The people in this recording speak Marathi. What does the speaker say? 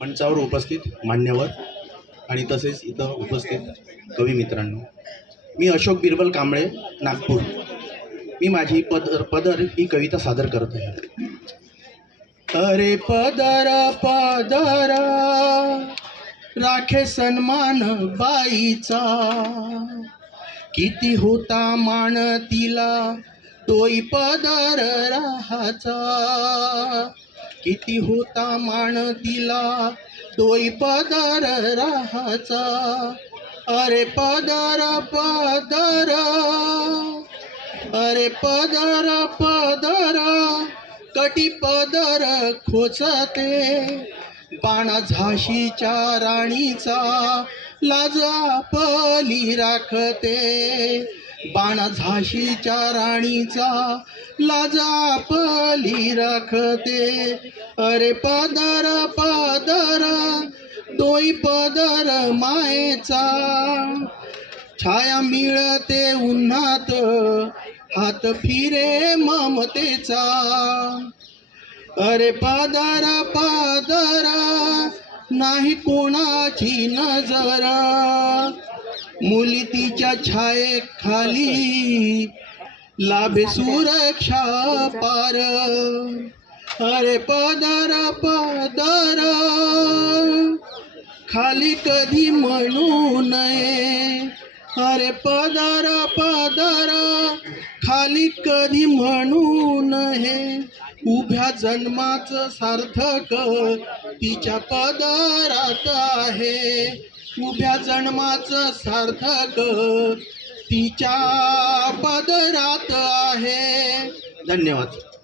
मंचावर उपस्थित मान्यवर आणि तसेच इथं उपस्थित कवी मित्रांनो. मी अशोक बिरबल कांबळे नागपूर. मी माझी पदर पदर ही कविता सादर करत आहे. अरे पदर पदर राखे सन्मान बाईचा. किती होता मान तिला तोई पदर राहाचा. किती होता मान तिला तोई पदर राहाचा. अरे पदर पदर. अरे पदर पदर. कटी पदर खोचते. बाणा झाशीच्या राणीचा लाज आपली राखते. बाणा झाशीच्या राणीचा लाजा पली राखते. अरे पदर पदर दोई पदर मायेचा. छाया मिळते उन्हात हात फिरे ममतेचा. अरे पादारा पादरा नाही कोणाची नजरा. मुली तिच्या छाये खाली लाभे सुरक्षा पार. अरे पदर पदर खाली कधी म्हणू नये. अरे पदर पदर झाली कधी म्हणून हे उभ्या जन्माचं सार्थक तिच्या पदरात आहे. उभ्या जन्माचं सार्थक तिच्या पदरात आहे. धन्यवाद.